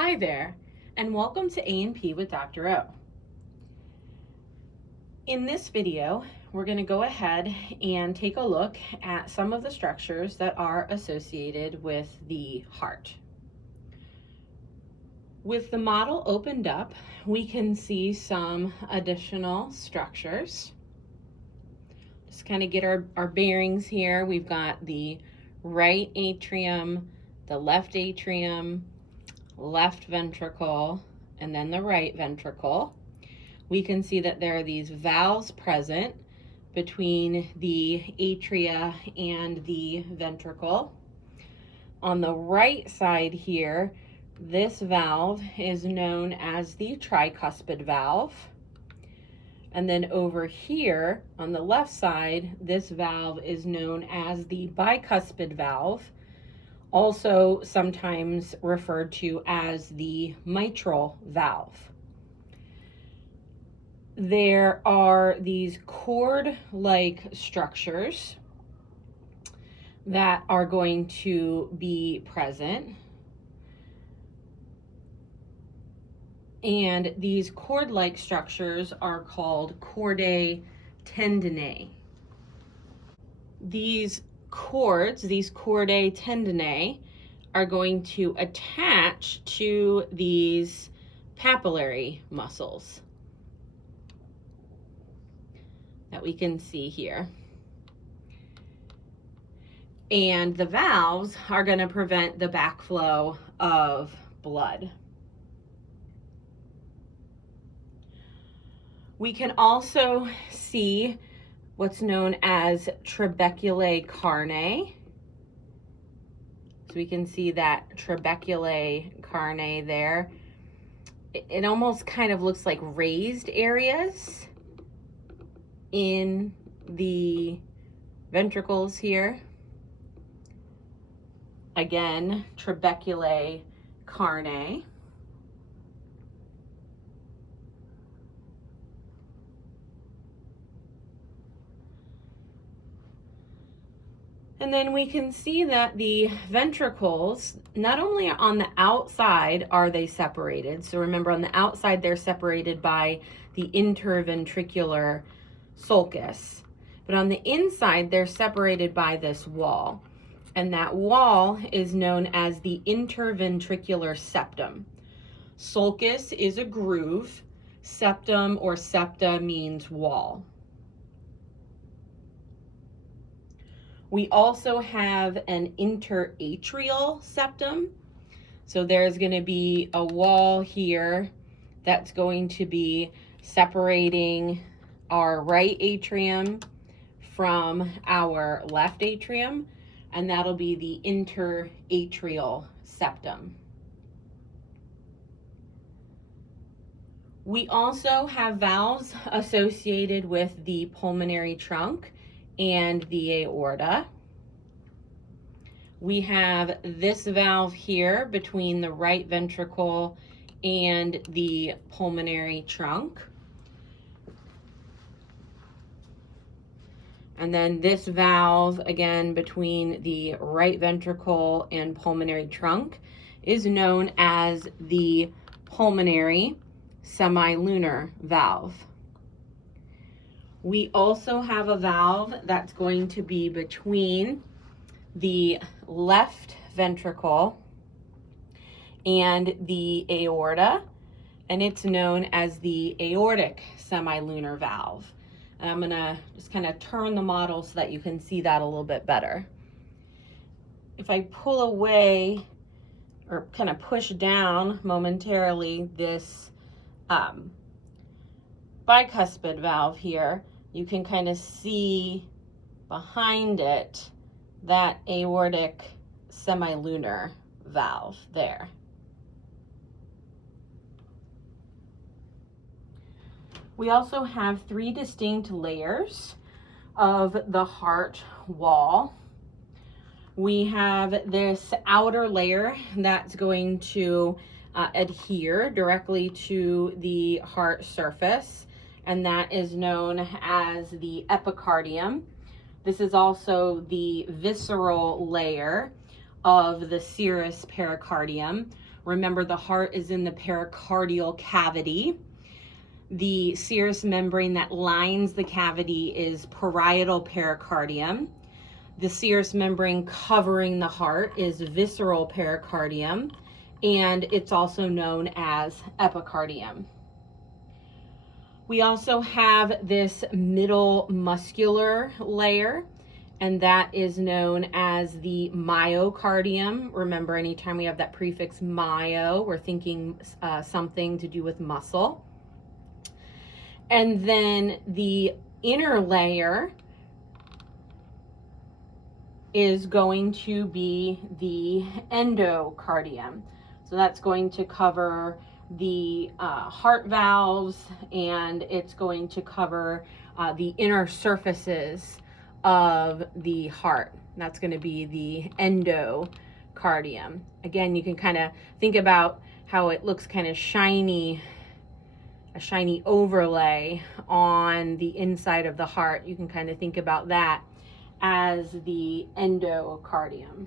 Hi there, and welcome to A&P with Dr. O. In this video, we're going to go ahead and take a look at some of the structures that are associated with the heart. With the model opened up, we can see some additional structures. Just kind of get our bearings here. We've got the right atrium, the left atrium, left ventricle, and then the right ventricle. We can see that there are these valves present between the atria and the ventricle. On the right side here, this valve is known as the tricuspid valve. And then over here on the left side, this valve is known as the bicuspid valve, also sometimes referred to as the mitral valve. There are these cord-like structures that are going to be present. And these cord-like structures are called chordae tendineae. These cords, these chordae tendineae, are going to attach to these papillary muscles that we can see here. And the valves are going to prevent the backflow of blood. We can also see what's known as trabeculae carneae. So we can see that trabeculae carneae there. It almost kind of looks like raised areas in the ventricles here. Again, trabeculae carneae. And then we can see that the ventricles, not only on the outside are they separated, so remember on the outside they're separated by the interventricular sulcus, but on the inside they're separated by this wall. And that wall is known as the interventricular septum. Sulcus is a groove, septum or septa means wall. We also have an interatrial septum. So there's going to be a wall here that's going to be separating our right atrium from our left atrium, and that'll be the interatrial septum. We also have valves associated with the pulmonary trunk and the aorta. We have this valve here between the right ventricle and the pulmonary trunk. And then this valve, again, between the right ventricle and pulmonary trunk is known as the pulmonary semilunar valve. We also have a valve that's going to be between the left ventricle and the aorta, and it's known as the aortic semilunar valve. And I'm going to just kind of turn the model so that you can see that a little bit better. If I pull away or kind of push down momentarily this bicuspid valve here, you can kind of see behind it that aortic semilunar valve there. We also have three distinct layers of the heart wall. We have this outer layer that's going to adhere directly to the heart surface, and that is known as the epicardium. This is also the visceral layer of the serous pericardium, Remember, the heart is in the pericardial cavity. The serous membrane that lines the cavity is parietal pericardium. The serous membrane covering the heart is visceral pericardium, and it's also known as epicardium. We also have this middle muscular layer, and that is known as the myocardium. Remember, anytime we have that prefix myo, we're thinking something to do with muscle. And then the inner layer is going to be the endocardium. So that's going to cover the heart valves, and it's going to cover the inner surfaces of the heart. That's going to be the endocardium. Again, you can kind of think about how it looks kind of shiny, a shiny overlay on the inside of the heart. You can kind of think about that as the endocardium.